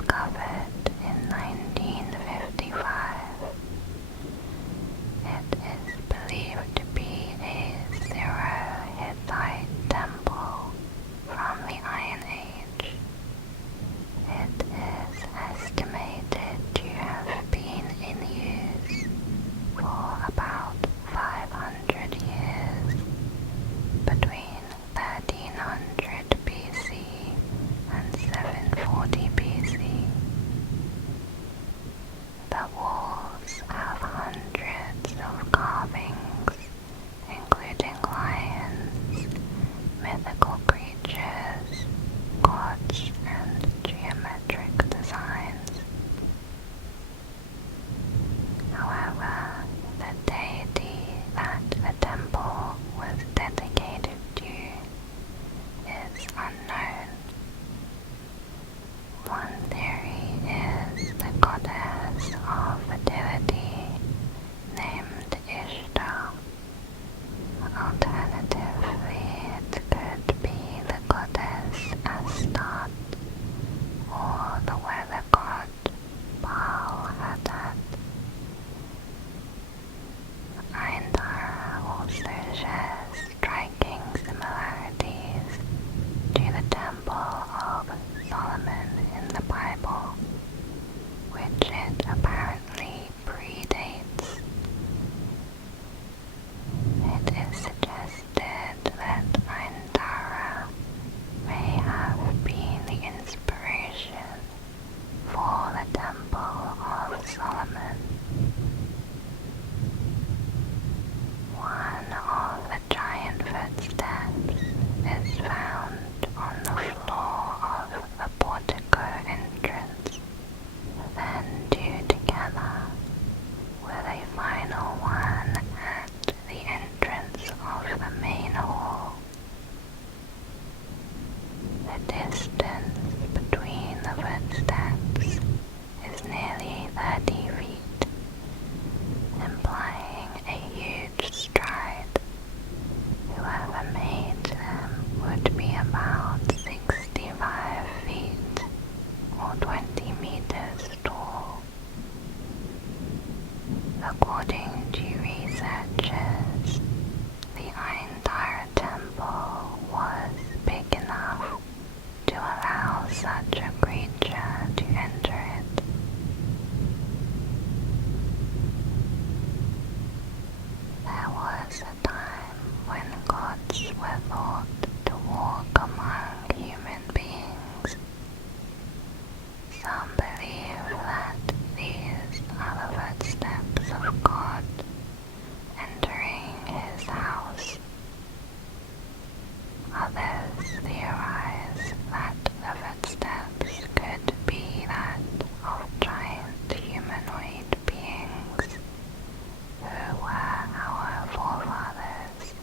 discovered in 1955. It is believed to be a Syro-Hittite temple from the Iron Age. It is estimated to have been in use for about 500 years, between 1300 BC and 740 BC. The walls have hundreds of carvings, including lions, mythical creatures, gods, and geometric designs. However, the deity that the temple was dedicated to is unknown. One theory is the goddess of fertility named Ishtar. Alternatively, it could be the goddess Astarte or the weather god Baal-Hadad. 𝐢𝐜𝐞�ь𝐿 also shares striking similarities to the Temple of Solomon in the Bible, which it apparently predates. It is suggested that 𝐢𝐜𝐼𝐜𝐿 may have been the inspiration for the Temple of Solomon. One of the giant footsteps is found on the floor of the portico entrance, then two together, with a final one at the entrance of the main hall. The distance between the footsteps is nearly 30 feet, implying a huge stride. Whoever made them would be about 65 feet or 20 meters tall. According to researchers, the 𝐢𝐼𝐼𝐿 temple was big enough to allow such a creature to enter it. There was a time when gods were thought to walk among human beings. Some believe that these are the footsteps of God entering his house. Others theorize that the footsteps could be that of giant humanoid beings who were our forefathers.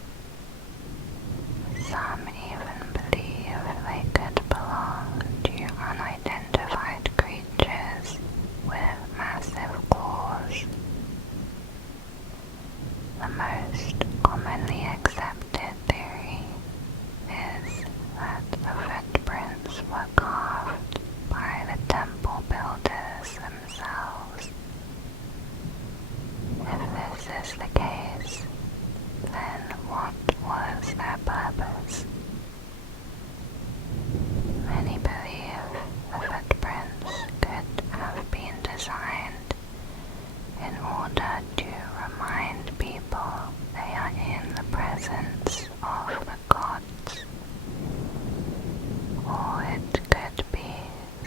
Some even believe they could belong to unidentified creatures with massive claws. The most commonly accepted theory is that the footprints were carved by the temple builders themselves. If this is the case, then what was their purpose? Many believe the footprints could have been designed in order to remind people they are in the presence of the gods. Or it could be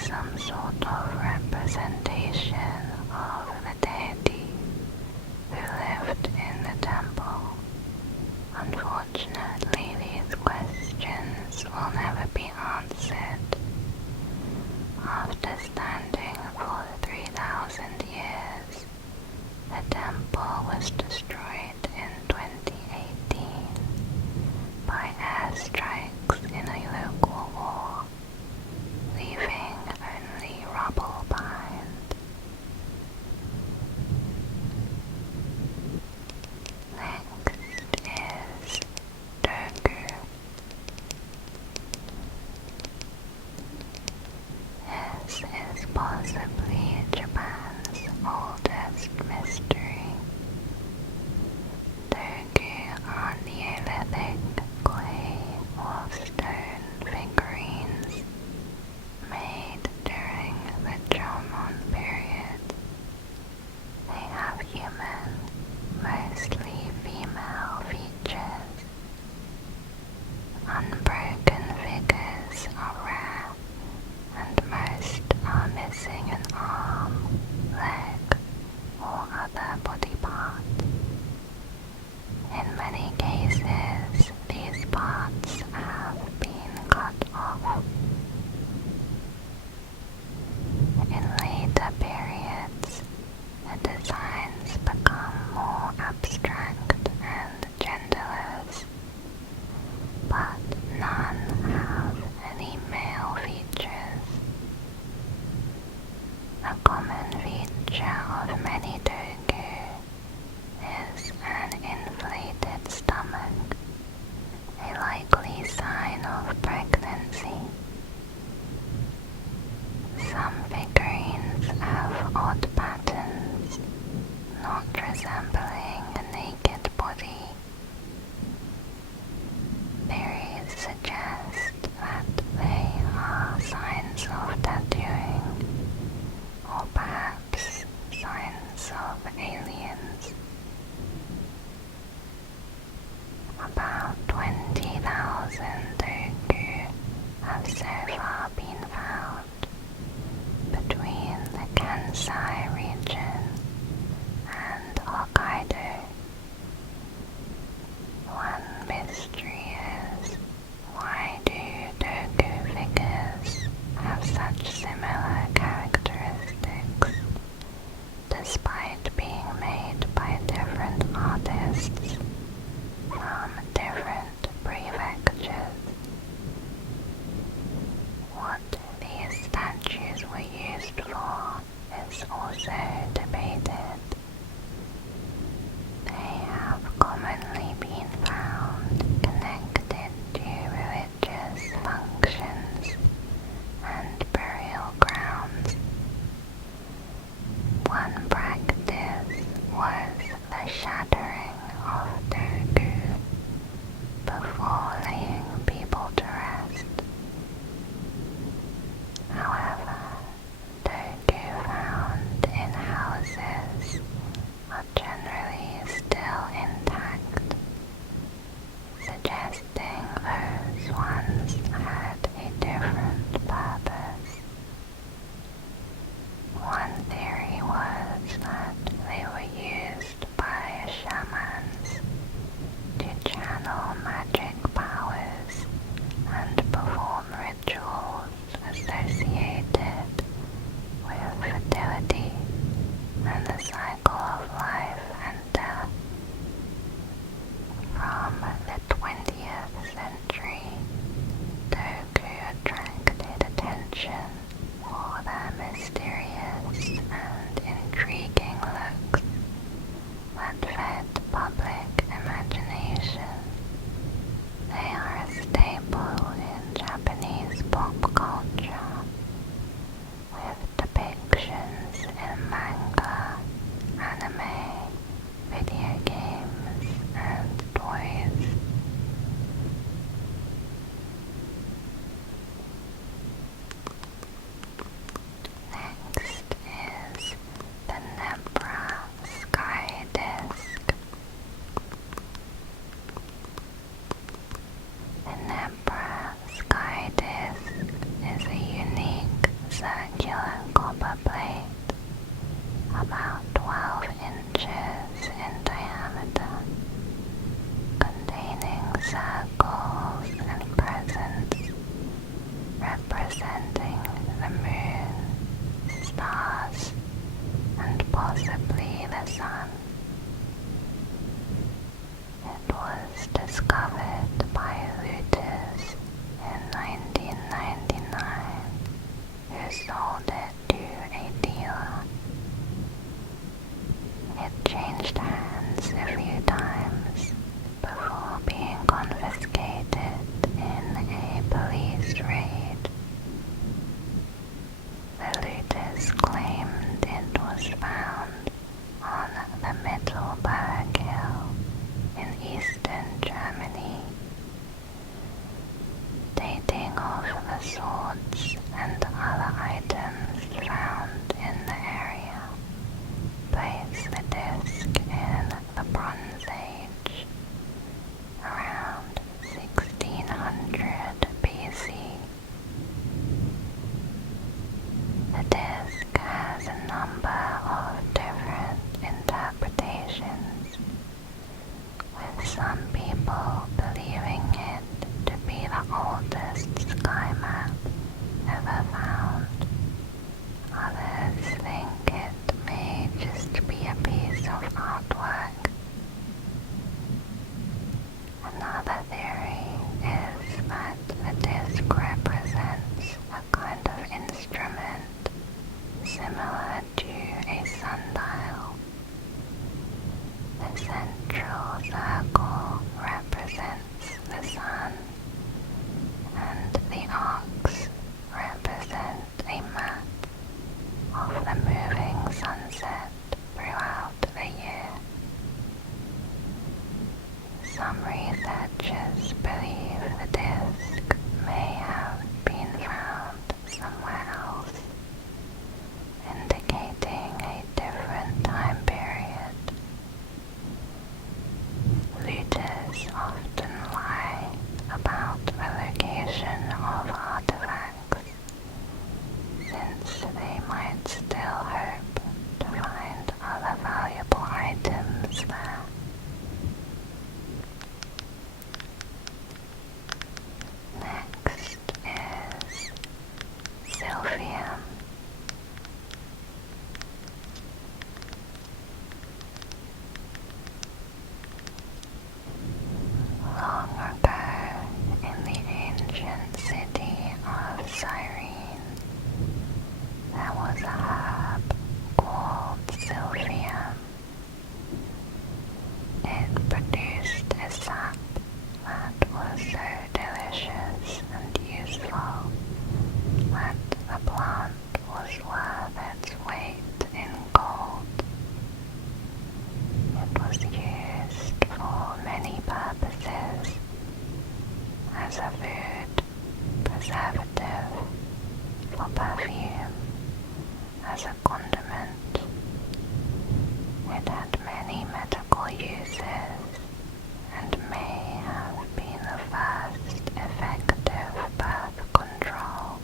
some sort of representation of the deity who lived in the temple. Unfortunately, these questions will never be answered. After standing for 3,000 years, the temple was destroyed in 2018 by airstrikes in a local war, leaving only rubble behind. Next is dogu. This is possibly Japan's oldest mystery. Dogu are Neolithic clay or stone figurines made during the Jomon period. They have human, mostly female features. Unbroken figures are rare, and most are missing an arm, leg, or other body part. In many cases, these parts have been cut off. In later periods, the designs become more abstract and genderless, but none have any male features. A common feature of many dogu is an inflated stomach, a likely sign of pregnancy. Some figurines have odd patterns, not resembling a naked body. Theories suggest that they are signs of tattooing, or perhaps signs of aliens. About 20,000 dogu have so far been found between the Kansai region and Hokkaido. One mystery is, why do dogu figures have such similar characteristics, despite being made by different artists from different prefectures? What these statues were used for is also debated. They have commonly been found connected to religious functions and burial grounds. One practice was the shattering of dogu before laying people to rest. However, dogu found in houses are generally still intact, suggesting those ones had a different purpose. One theory was that they were used by shamans to channel magic powers and perform rituals associated with fertility and the cycle of life and death. From the 20th century, dogu attracted attention for their mysterious and intriguing looks that fed public imagination. They are a staple in Japanese pop culture, with depictions in manga, anime, video games, and toys. Next is the nebra sky disk. The nebra sky disk is a unique circular copper plate about 12 inches in diameter, containing circles and crescents representing the moon, stars, and possibly the sun. It was discovered by looters in 1999, who sold it to a dealer. It changed hands a few times before being confiscated similar to a sundial. The central circle represents the sun, and the arcs represent a map of the moving sunset throughout the year. Some researchers believe the disk may have been found somewhere else, indicating a different time period. Looters often lie about the location of artifacts, since they might still hope to find other valuable items there. Next is silphium. Long ago, in the ancient city of Cyrene, there was a herb called silphium. It produced a sap that was so delicious and useful that the plant was worth its weight in gold. It was used for many purposes, as a food, preservative, for perfume, as a condiment. It had many medical uses and may have been the first effective birth control.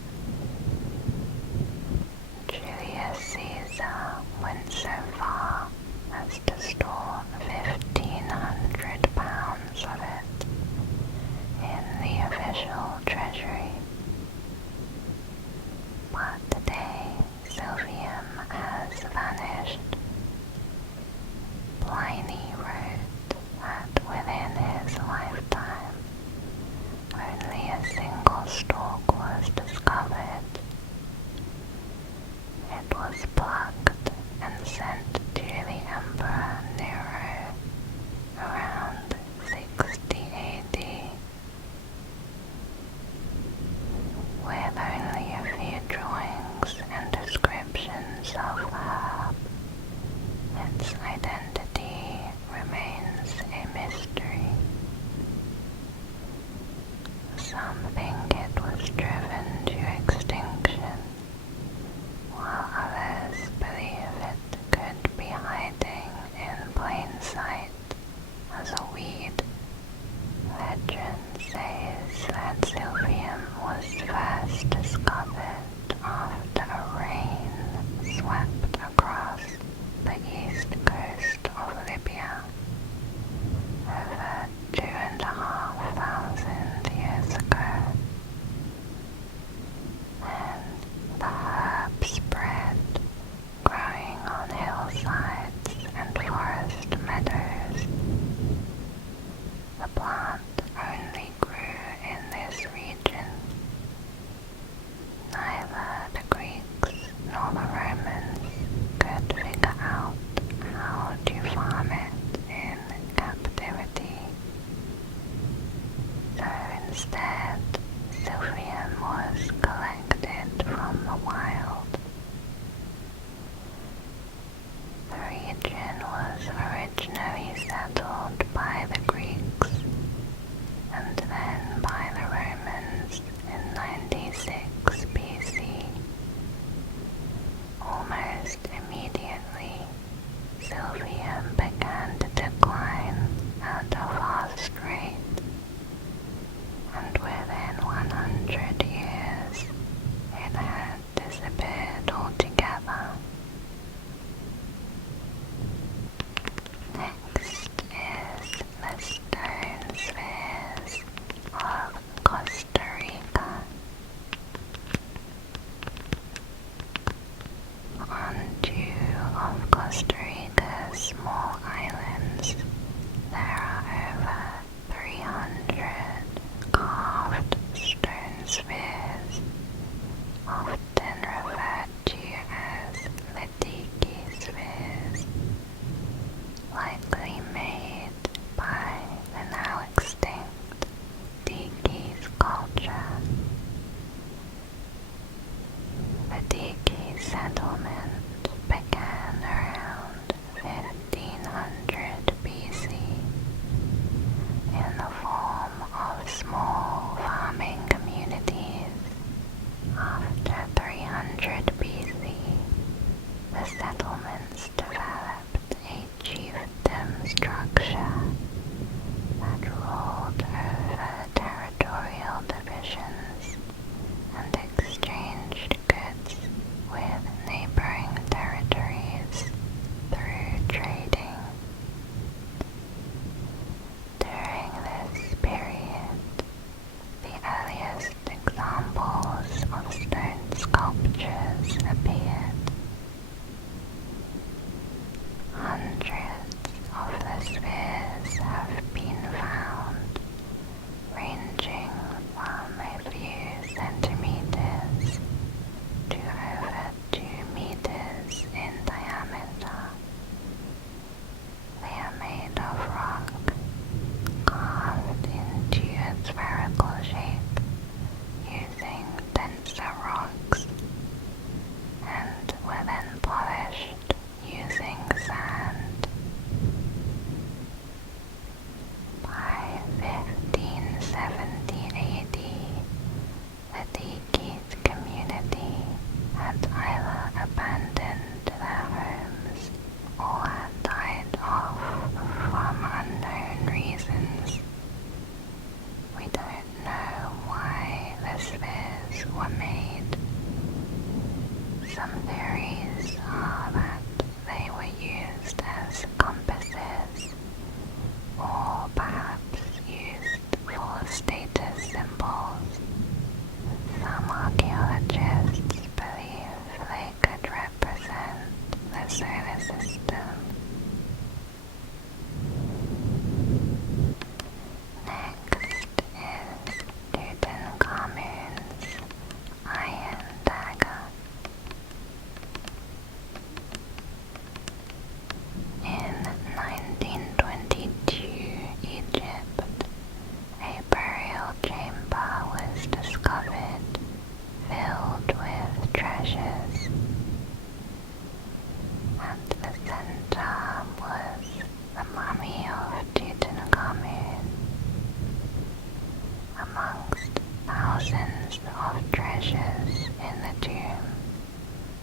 Julius Caesar went so far as to store 1,500 pounds of it in the official treasury. But today, silphium has vanished. Pliny wrote that within his lifetime, only a single stalk was discovered. It was plucked and sent to the Emperor Nero around 60 AD. With only a few drawings and descriptions of the herb, its identity remains a mystery. Some think it was driven to extinction, while others believe it could be hiding in plain sight as a weed. Legend says that silphium was first discovered after a rain swept across the east coast of Libya over 2,500 years ago. Then the herb spread, growing on hillsides and forest meadows. The plant only grew in this region. Neither the Greeks nor the Romans could figure out how to farm it in captivity. So instead, silphium was collected from the wild. The region was originally settled by the Greeks and then by the Romans in 96 BC. Almost immediately, silphium began to decline at a fast rate, and within 100 years, it had disappeared altogether. Next is the stone spheres of Costa Rica. On two of Costa Rica's small islands, there are over 300 carved stone spheres, often referred to as settlement began around 1500 BC in the form of small farming communities. After 300 BC, the settlements developed a chiefdom structure that ruled over territorial divisions and exchanged goods with neighboring territories through trading. During this period, the earliest examples of stone sculptures appeared. Hundreds of the spheres have been found, ranging from a few centimeters to over 2 meters in diameter. They are made of rock, carved into a spherical shape using denser rocks, and were then polished using sand. By 1570 AD, the 𝐢𝐜𝐞𝐿 community had either abandoned their homes or had died off from unknown reasons. We don't know why the spheres were made. Some theories are that they were used as compasses, or perhaps used for status symbols. Some archaeologists believe they could represent the solar system. Next is Tutankhamun's iron dagger. In 1922 Egypt, a burial chamber was discovered filled with treasures. At the center was the mummy of Tutankhamun. Amongst thousands of treasures in the tomb,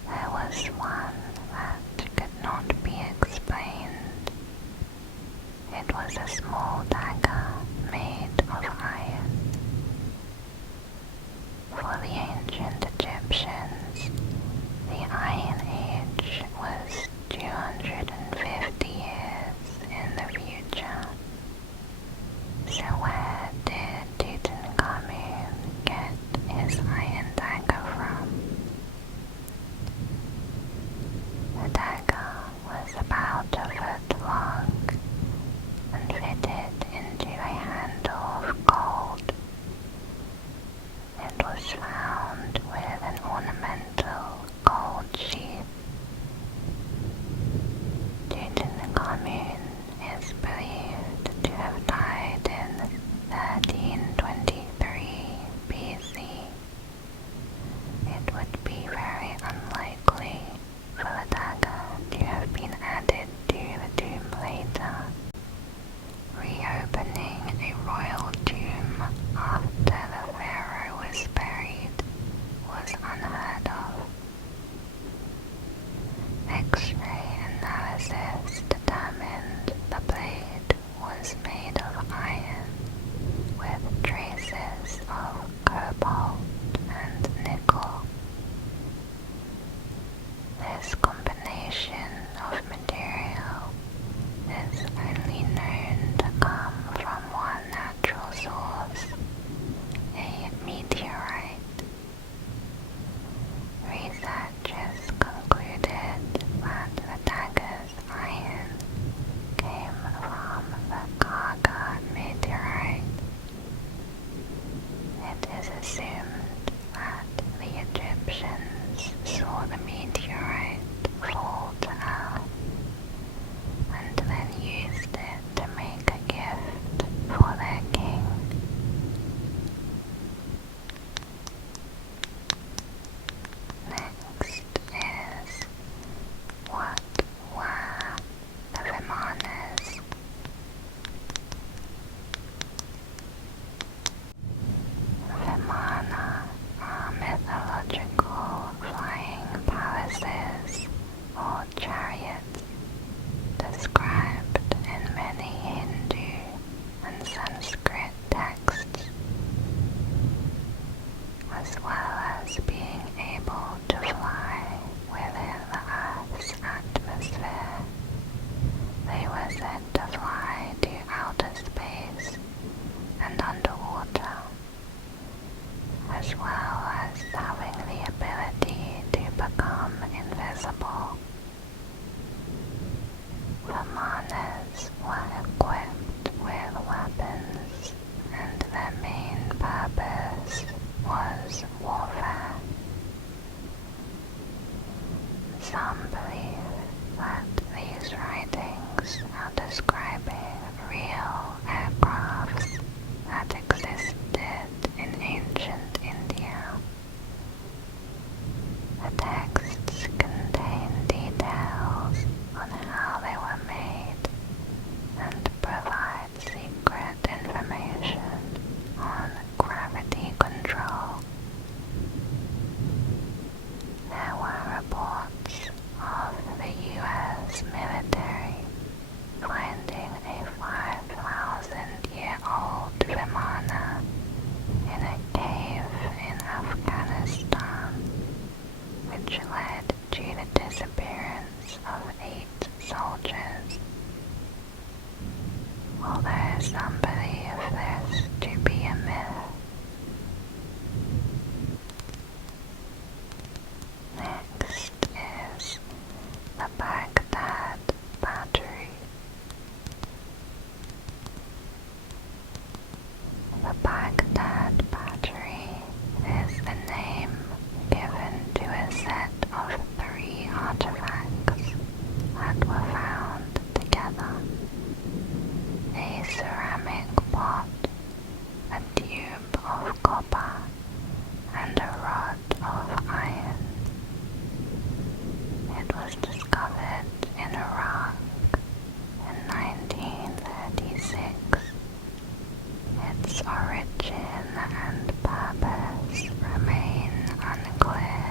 there was one that could not be explained. It was a small dagger made of iron. For the ancient Egyptians, the Iron Age was 250 years in the future. So where did Tutankhamun get his iron dagger from? The dagger was about a foot long and fitted into a handle of gold. It was found with an ornamental gold sheath. Tutankhamun is believed to have died in 1323 BC. It would be very unlikely for the dagger to have been added to the tomb later. Reopening a royal tomb after the pharaoh was buried was unheard of. X-ray analysis determined the blade was made of iron with traces of cobalt and nickel. This combination of material is only known to come from one natural source, a meteorite. Researchers concluded that Some believe that these writings are describing real aircrafts that existed in ancient India. The texts contain details on how they were made and provide secret information on gravity control. There were reports of the US military finding a 5,000-year-old vimana in a cave in Afghanistan, which led to the disappearance of 8 soldiers. Although some believe this to be a myth. Next is the Baghdad Battery. The Baghdad Battery is the name given to a set of 3 artifacts that were found together. A ceramic pot, a tube of copper, and a rod of iron. It was discovered in Iraq in 1936. Its origin and purpose remain unclear.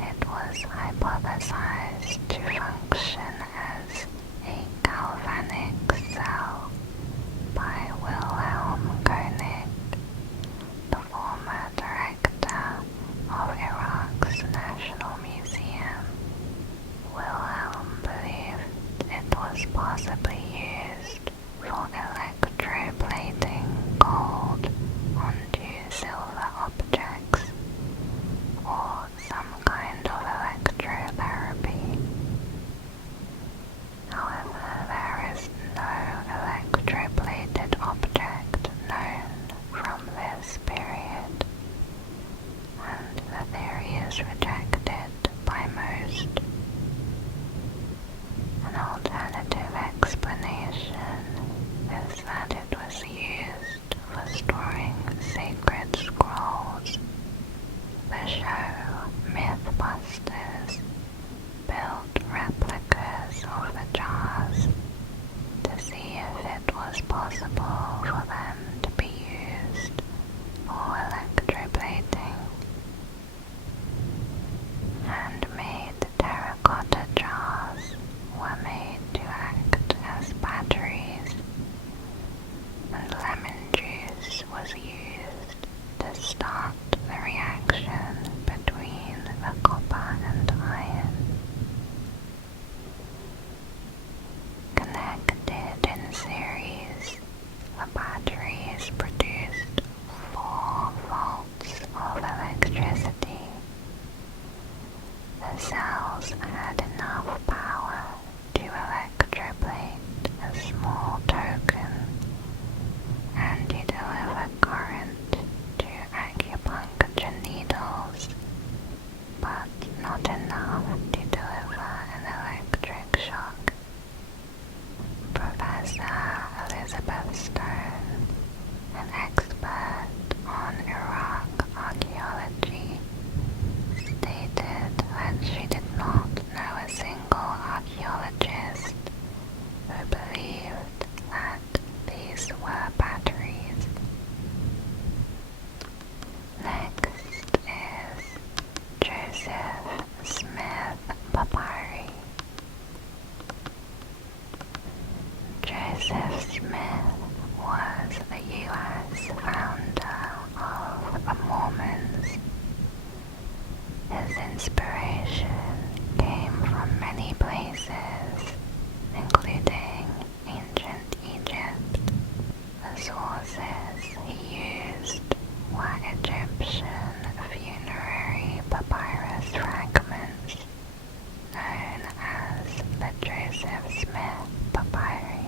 It was hypothesized to function as a galvanic cell by 𝐢𝐜𝐞𝐛𝐞𝐫𝐠, the former director of Iraq's National Museum. Wilhelm believed it was possibly used for electroplating gold onto silver objects or some kind of electrotherapy. However, there is no electroplated object known from this period, and the theory is rejected by most. An alternative explanation is that it was used for storing sacred scrolls. The show Mythbusters built replicas of the jars to see if it was possible for them to be used for electroplating. Handmade terracotta jars were made to act as batteries, and lemon juice was used to start the reaction between the copper and iron. Connected in series, the batteries produced 4 volts of electricity. The cells had enough power to electroplate a small token and to deliver current to acupuncture needles, but not enough to deliver an electric shock. Professor Elizabeth Stone, an expert on Iraq archaeology, stated that she did not know a single archaeologist who believed that these were batteries. Next is Joseph Smith papyri. Joseph Smith was the US founder of the Mormons. His inspiration came from many places, including ancient Egypt. The sources he used were Egyptian funerary papyrus fragments known as the Joseph Smith papyri.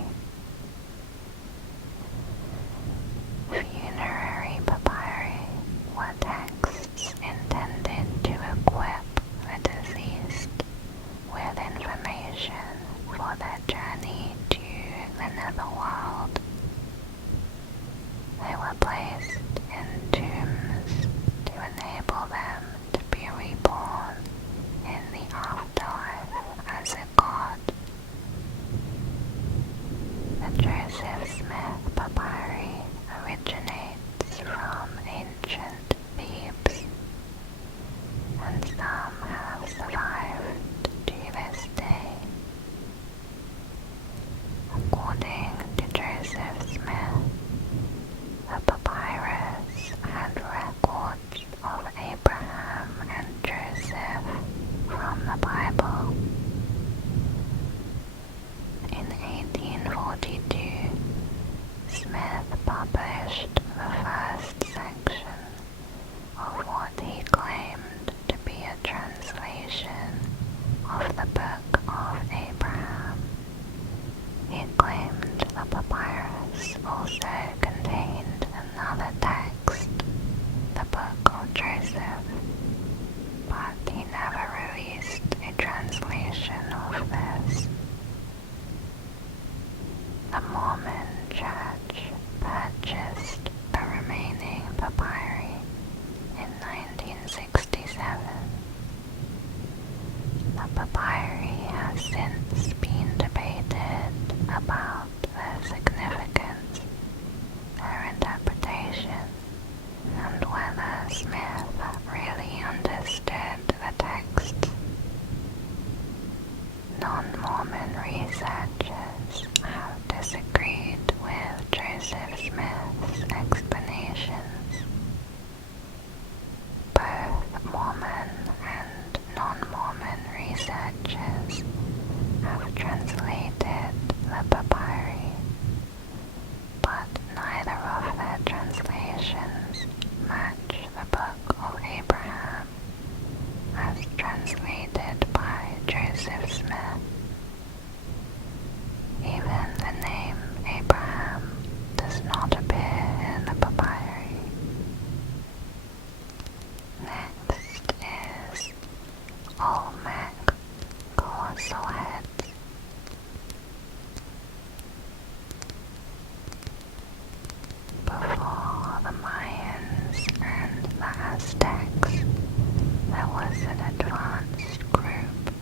Funerary papyri were texts intended to equip Papyri has since been debated about their significance, their interpretation, and whether Smith really understood the text. Non-Mormon researchers have disagreed with Joseph Smith's explanations. Both Mormon and non-Mormon researchers have translated the papyri, but neither of their translations match the Book of Abraham as translated by Joseph Smith. Even the name Abraham does not appear in the papyri. Next is olmec, colossal heads. Before the Mayans and the Aztecs, there was an advanced group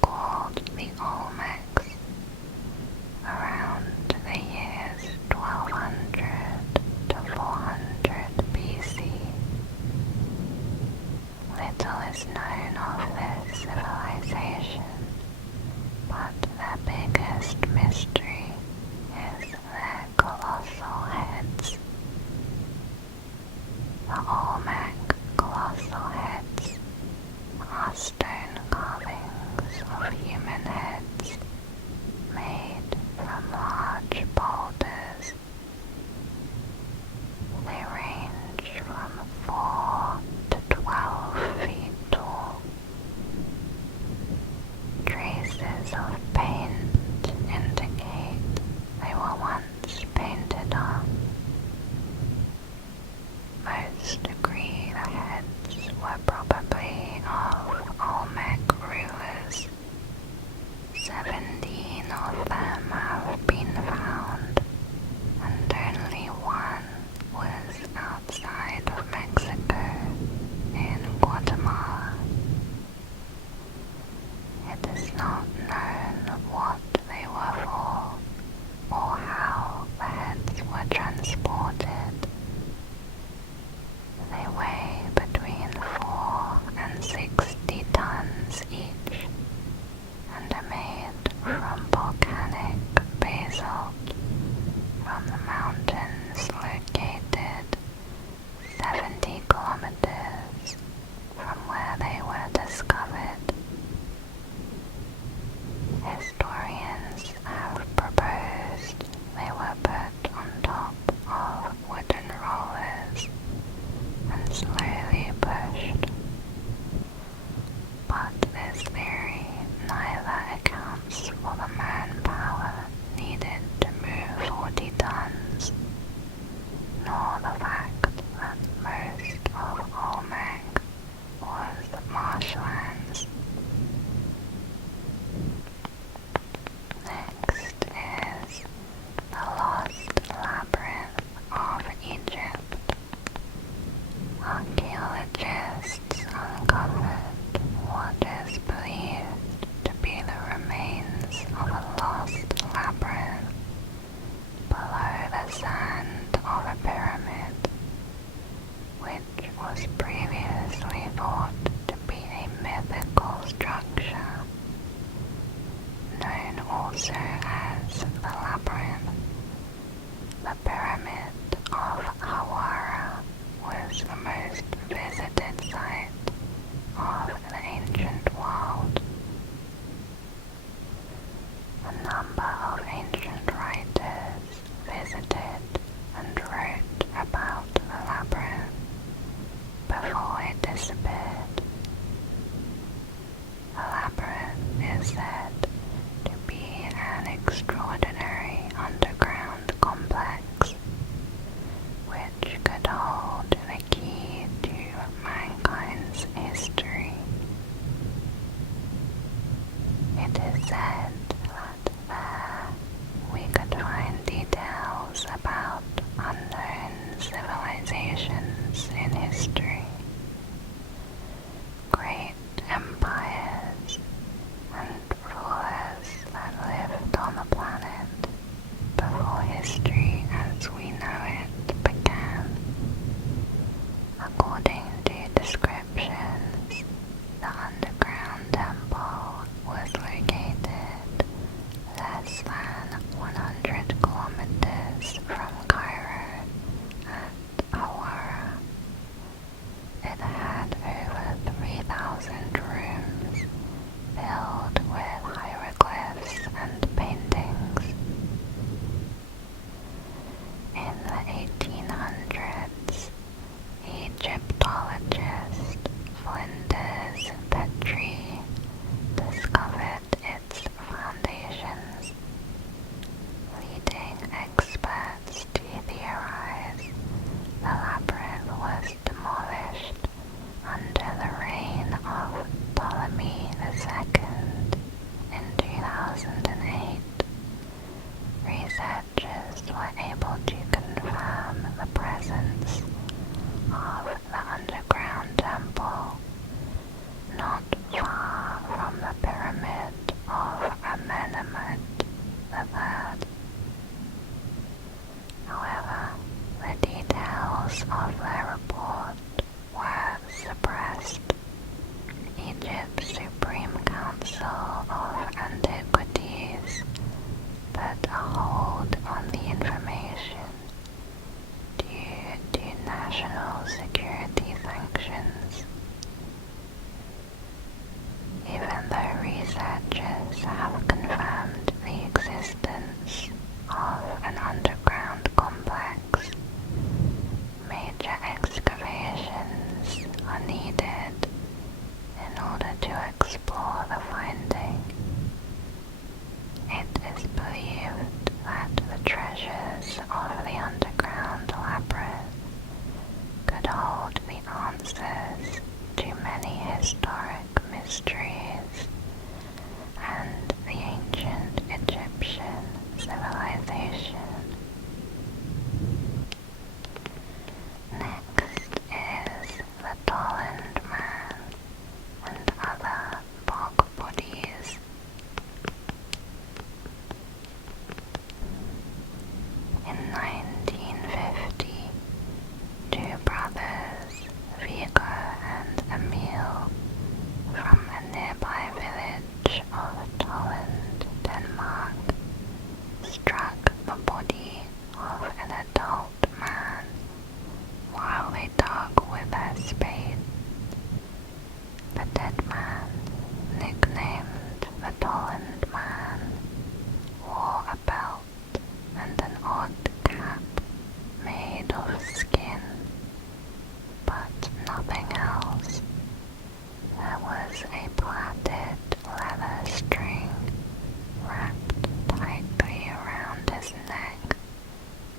called the Olmecs. Around the years 1200 to 400 BC. Little is known of this civilization, but their biggest mystery is their colossal heads. The Olmec colossal heads are stone carvings of human heads made from large boulders. They range from 4 to 12 feet tall. Traces of paint indicate they were once painted on. Most agree the heads were probably of Olmec rulers. 17 of them have been found, and only one was outside of Mexico, in Guatemala. It is not known what they were for, or how the heads were transported. They weigh between 4 and 60 tons each, and are made from volcanic basalt from the mountains located 70 kilometers from where they were discovered. Historians have proposed they were put on top of wooden rollers and slowly pushed. But this theory neither accounts for the manpower needed to move 40 tons, nor the fact that most of Olmec was marshlands. Next is the lost labyrinth of Egypt. Archaeologists uncovered what is believed to be the remains of a lost labyrinth below the sand of a pyramid, which was previously thought to be a mythical structure, known also as the labyrinth. The pyramid of Hawara was the most visited site of the ancient world. A number of ancient writers visited and wrote about the labyrinth before it disappeared. The labyrinth is said to be an extraordinary underground complex which could hold the key to mankind's history. It is said that there we could find details about unknown civilizations in history, great empires, details of their report were suppressed. Egypt's Supreme Council of Antiquities put a hold on the information due to national security sanctions. Even though researchers have confirmed the existence of an underground complex, major excavations are needed in order to explore the finding. It is believed that the treasures of the underground labyrinth could hold the answers to many historic mysteries and the ancient Egyptian civilization. Next is the tollund man and other bog bodies. In 1950, two brothers, Viggo and Emil, from a nearby village of Tollund, Denmark, struck the body of an adult man while they dug with their spade. The dead man, nicknamed the Tollund Man, wore a belt and an odd cap made of skin, but nothing else. There was a plaited leather string wrapped tightly around his neck,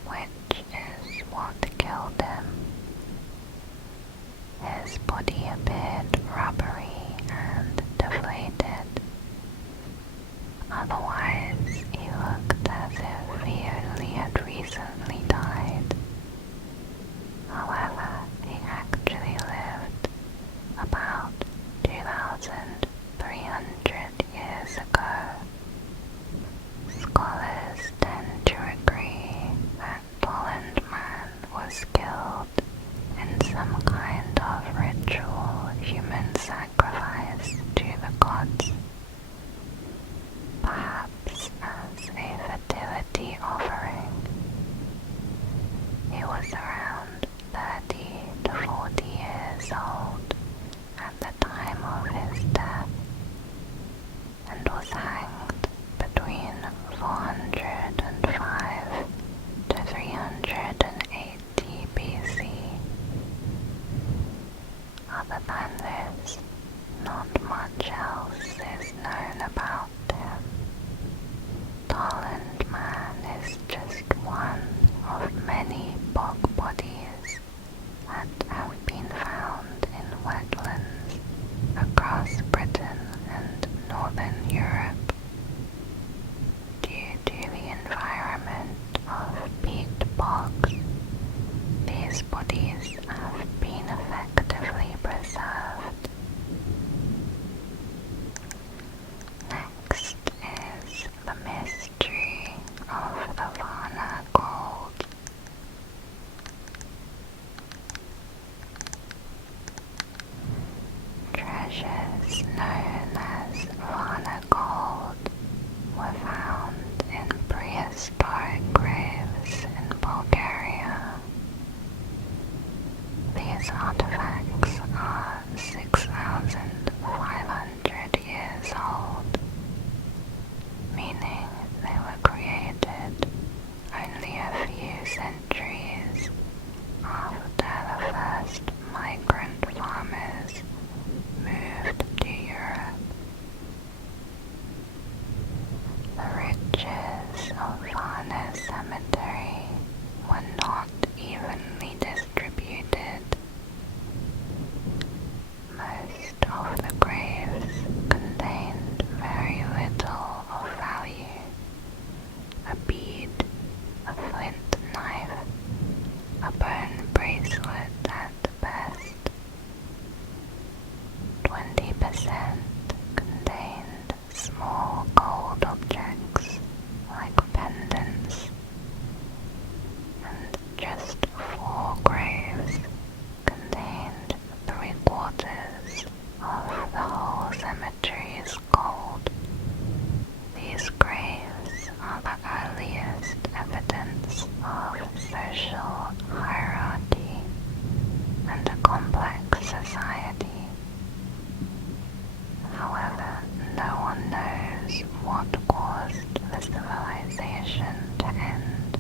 which is what killed him. His body appeared rubbery and deflated. Otherwise, he looked as if he only had recently died. However, he actually lived about 2,300 years ago. Scholars tend to agree that Tollund Man was killed in some kind of ritual human sacrifice to the gods, perhaps as a fertility offering. He was around 30 to 40 years old at the time of his death and was hanged between 405 to 380 BC. Other than this, not much else is known about him. Tollund Man is just one of many bog bodies that have been found in wetlands across Britain and northern Europe. Due to the environment of peat bogs, these bodies have been effectively preserved. cemeteries gold. These graves are the earliest evidence of social hierarchy and a complex society. However, no one knows what caused the civilization to end.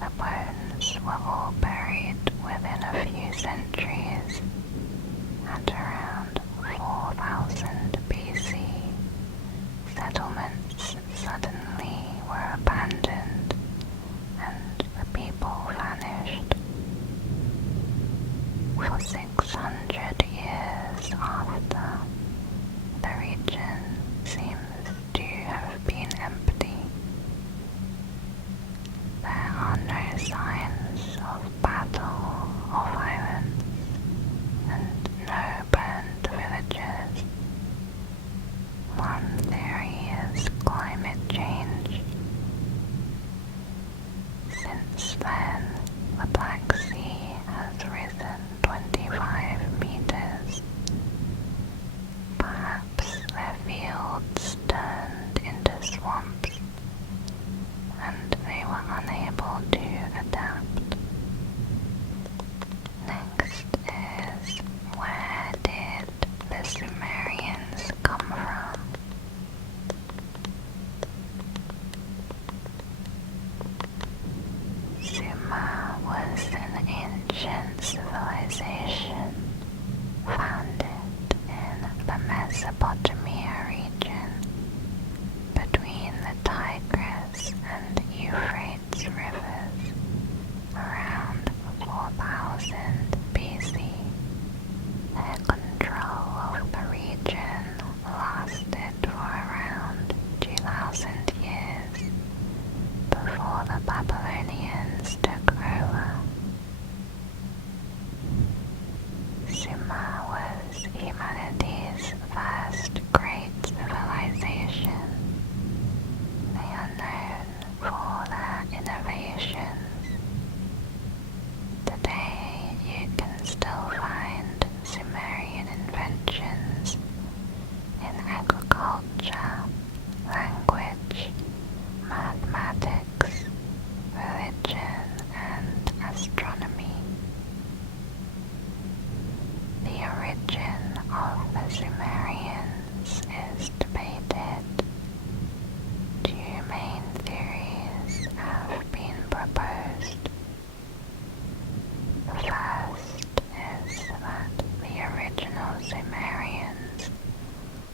The bones were all buried within a few centuries. At around 4000 BC, settlements suddenly were abandoned and the people vanished. For 600 years after, the region seems to have been empty. There are no signs of battle or violence, and no burned villages. One theory is climate change. Since then, the Black Sea has risen 25 meters. Perhaps their fields turned into swamps, and they were unable to adapt. Next is, where did the Sumerians come from? Sumer was an ancient civilization founded in the Mesopotamia region between the Tigris and Euphrates rivers around 4000 BC. Their control of the region lasted for around 2000 years before the Babylonians took over. Sumer was humanity's first great civilization. They are known for their innovations. Today you can still find Sumerian inventions in agriculture, language, mathematics, religion, and astronomy. The origin of the Sumerians is debated. Two main theories have been proposed. The first is that the original Sumerians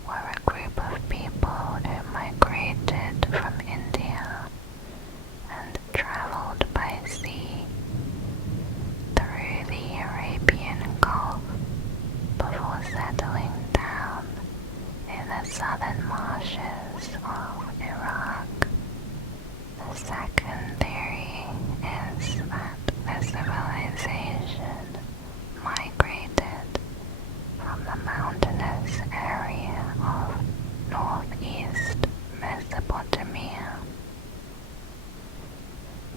were a group of people who migrated from India and traveled by sea through the Arabian Gulf before settling down in the southern marshes of Iraq. The second theory is that the civilization migrated from the mountainous area of northeast Mesopotamia.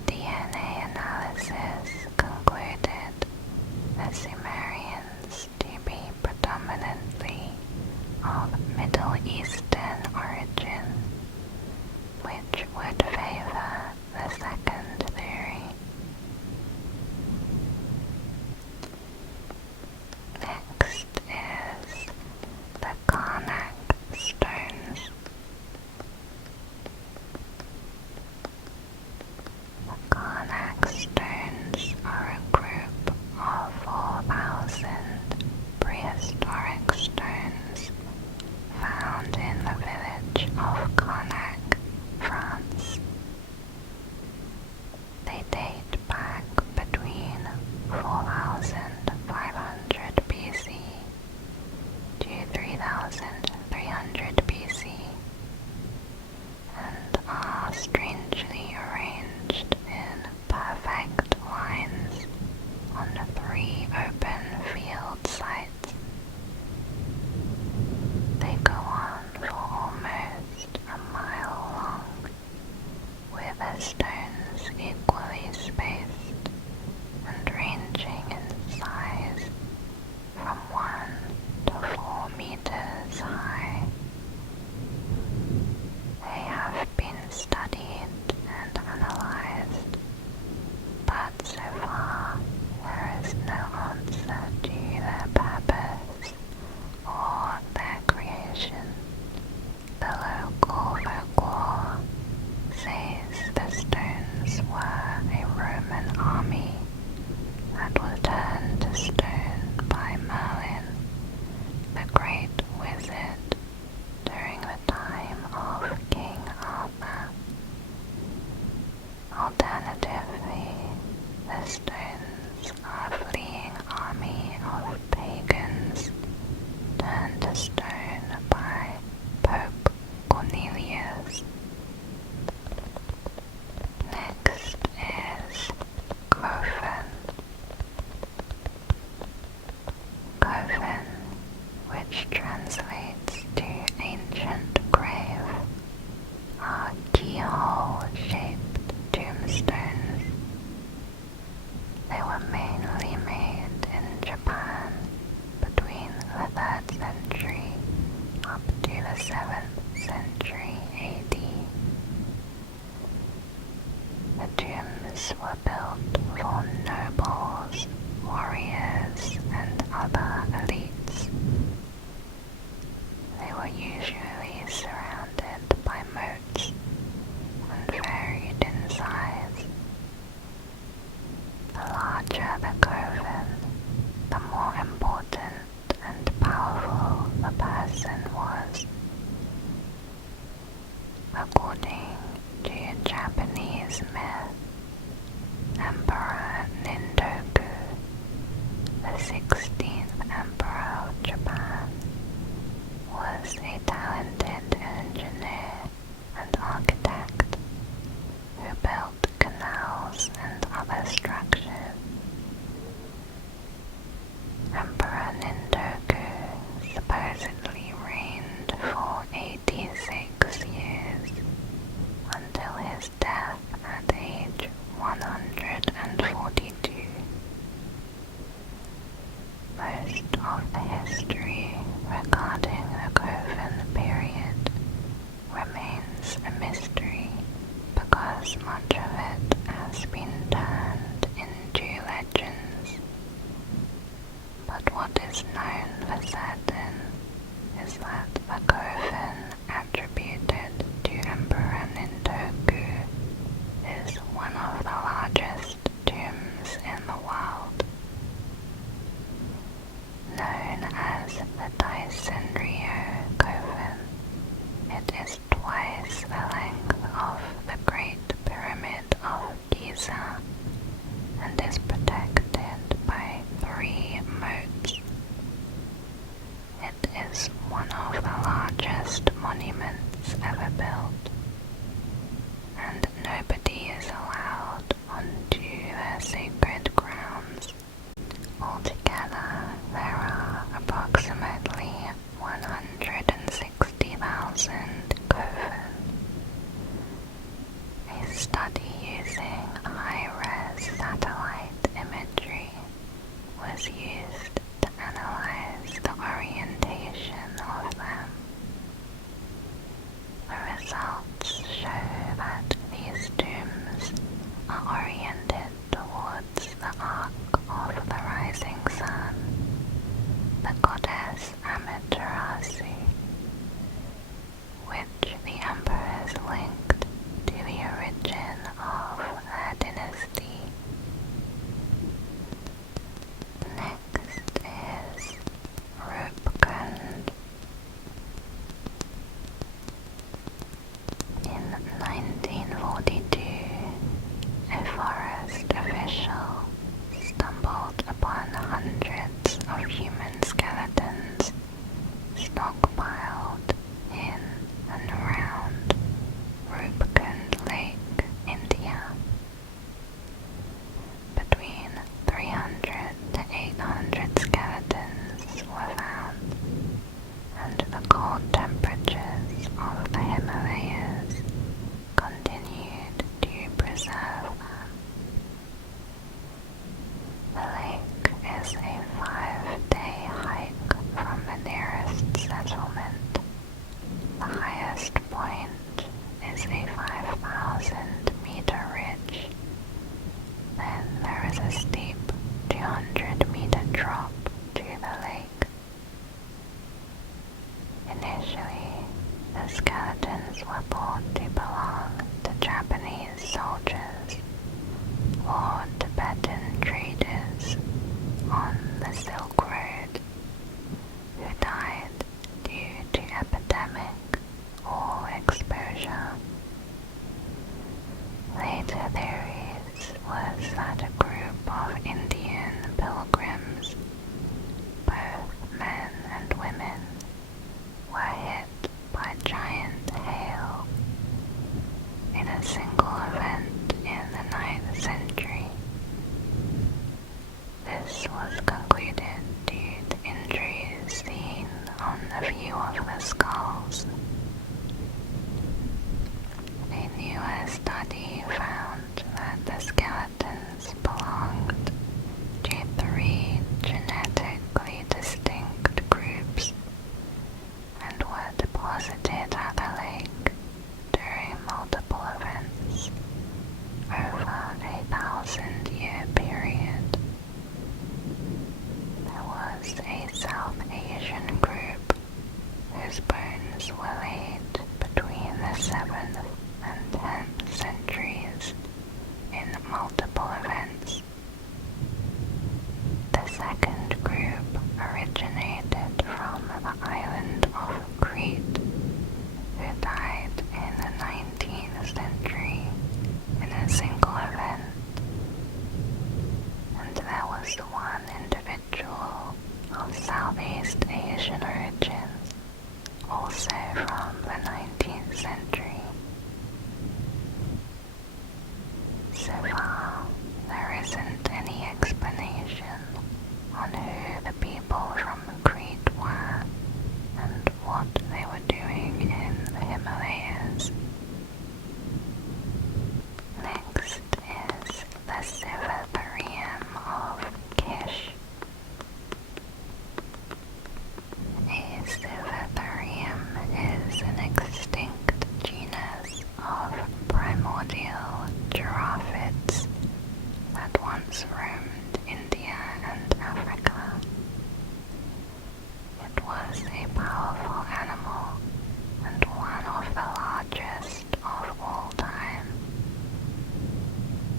DNA analysis concluded the Sumerians to be predominantly of Middle Eastern origin. which translates to ancient grave, are keyhole-shaped tombstones. They were mainly made in Japan between the 3rd century up to the 7th century AD. The tombs were built for nobles, warriors, and other elites. They were usually surrounded by moats and varied in size. The larger the kofun, the more important and powerful the person was. According to Japanese myth, Emperor Nintoku, the 16th Emperor of Japan, was a talented engineer and architect who built canals and other structures. Emperor Nintoku supposedly reigned for 86 years until his death at age 142. Most of the history regarding the Kofun period remains a mystery because much of it has been turned into legends. But what is known for certain is that the Kofun attributed to Emperor Nintoku is one of the largest tombs in the world. Known as the Dysenryo Kofun, it is twice the length of the Great Pyramid of Giza and is protected by 3 moats. It is one of the largest monuments ever built, and nobody is allowed onto their sacred grounds. Altogether, there are approximately 160,000 kofun. A study using high-res satellite imagery was used to analyze the orientation of them. The results show that these tombs are oriented towards the arc of the rising sun, the goddess Amaterasu, which the emperors linked to the origin of their dynasty. Next is roopkund. In 1942, a forest official stumbled upon hundreds of human skeletons stockpiled in and around Roopkund Lake, India. Between 300 to 800 skeletons were found, and the cold temperatures of the Himalayas continued to preserve them. The lake is a 5-day hike from the nearest settlement. The highest point is a 5,000-meter ridge. Then there is a steep 200-meter drop to the lake. Initially, the skeletons were thought to belong to Japanese soldiers or Tibetan traders on the Silk Road who died due to epidemic or exposure. Later theories was that a group of Indian pilgrims, both men and women, were hit by giant hail in a single event in the 9th century. This was concluded a few of the skulls. A newer study found that the skeletons belonged to 3 genetically distinct groups and were deposited at the lake during multiple events over a 1,000-year period. There was a South Asian group whose bones were laid between the 7th and 10th centuries in multiple events. The second group originated from the island of Crete, who died in the 19th century in a single event. And there was one individual of Southeast Asian origins, also from the 19th century. So far, there isn't any explanation on who the people from Crete were and what they were doing in the Himalayas. Next is the sivatherium of Kish. A sivatherium is an extinct genus of primordial giraffids that once roamed India and Africa. It was a powerful animal and one of the largest of all time.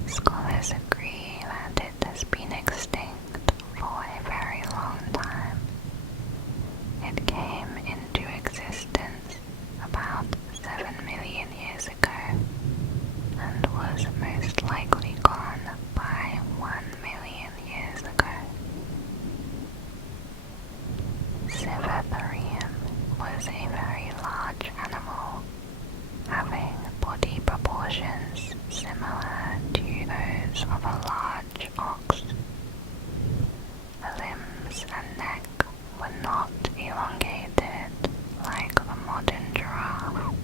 Scholars agree that it has been extinct for a very long time. It came into existence about 7 million years ago and was most likely gone by 1 million years ago. Sivatherium was a very large animal, having body proportions similar to those of a large ox. The limbs and neck were not elongated like the modern giraffe.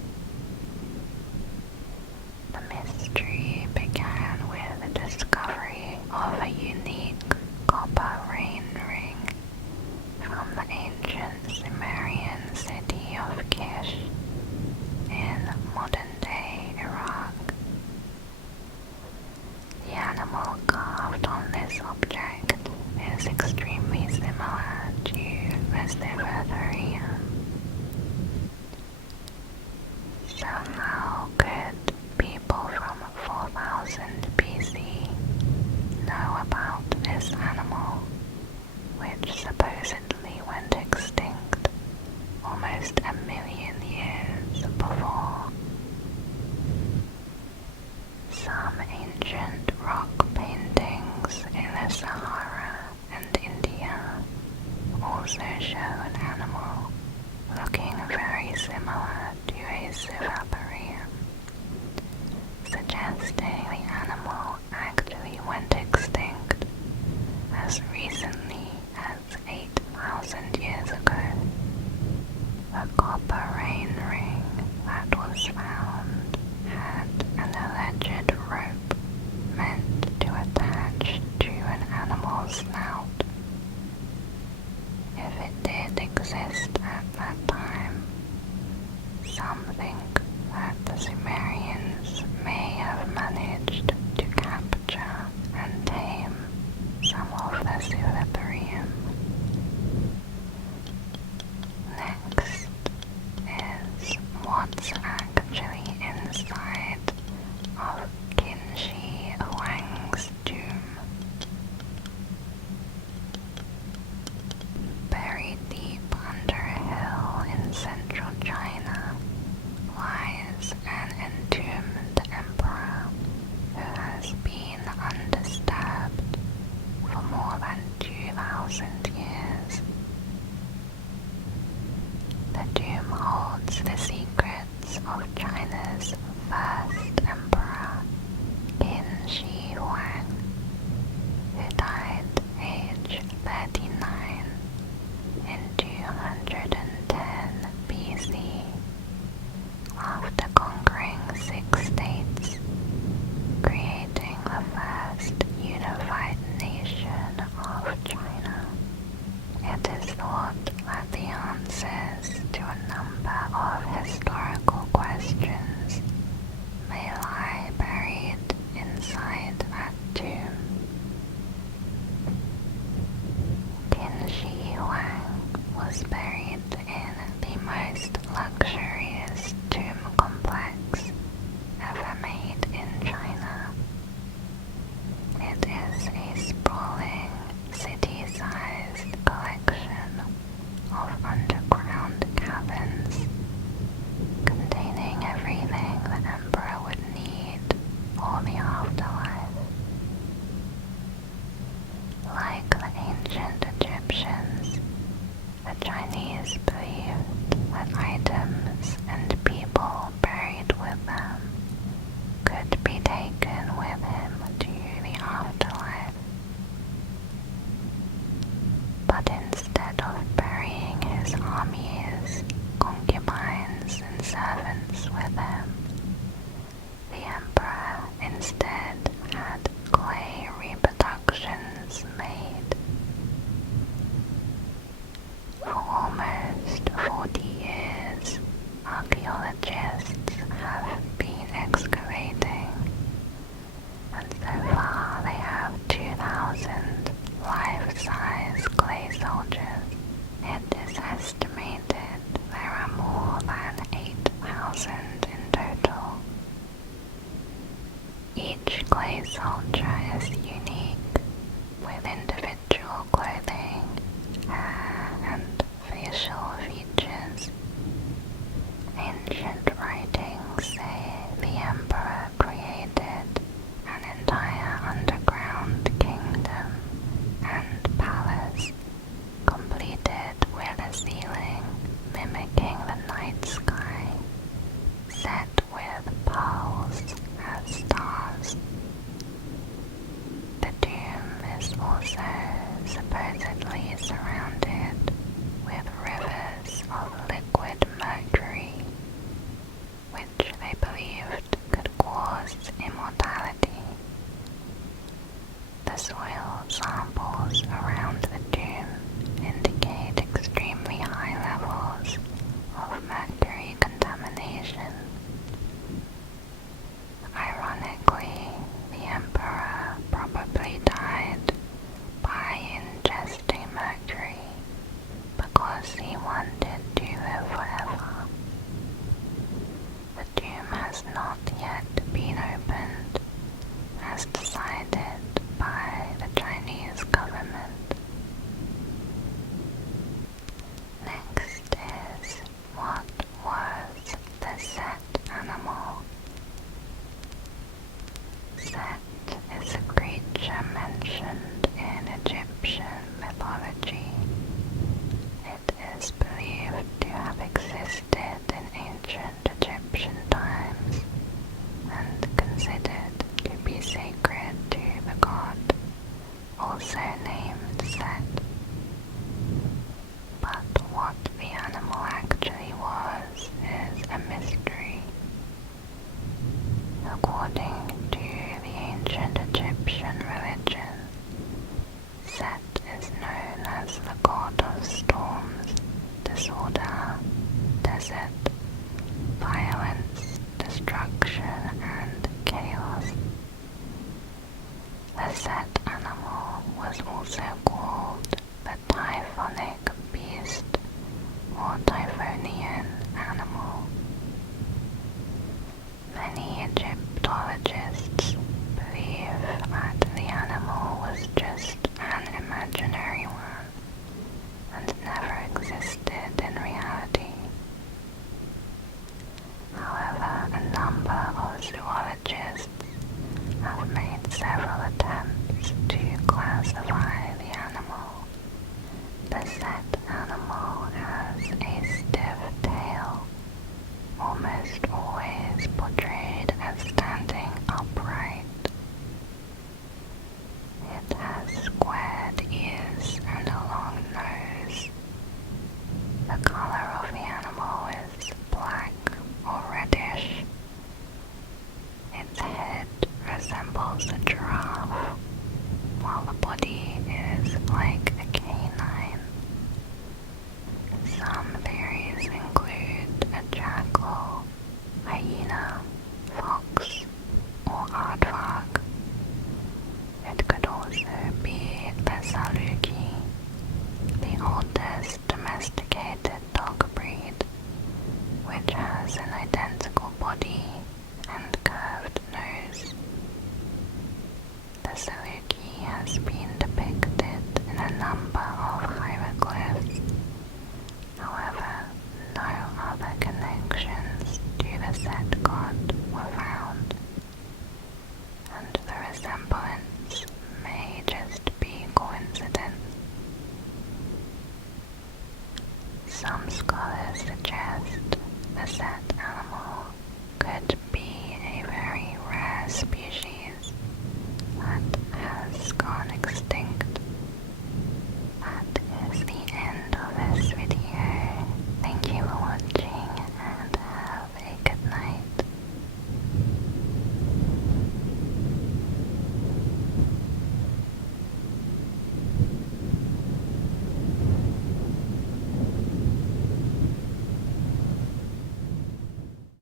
The mystery began with the discovery of a unique copper rain ring from the ancient Sumerian city of Kish in modern-day Iraq. The animal carved on this object is extremely similar to the sivatherium. So how could people from 4000 BC know about this animal, which supposedly went extinct almost 1 million years before? Some ancient rock paintings in the Sahara and India also show an animal looking very similar to a sivatherium, suggesting the animal actually went extinct as recently as 8,000 years ago. The copper rain ring that was found had an alleged rope meant to attach to an animal's snout. If it did exist at that time, some think that the Sumerians may have managed to capture and tame some of the sivatherium. Next is what's actually inside of 𝐤𝐞𝐞𝐫𝐠's tomb. Buried deep under a hill in central China lies an entombed emperor who has been undisturbed for more than 2,000 years. The tomb holds the secrets of China's first emperor, 𝐤𝐞𝐞𝐫𝐠,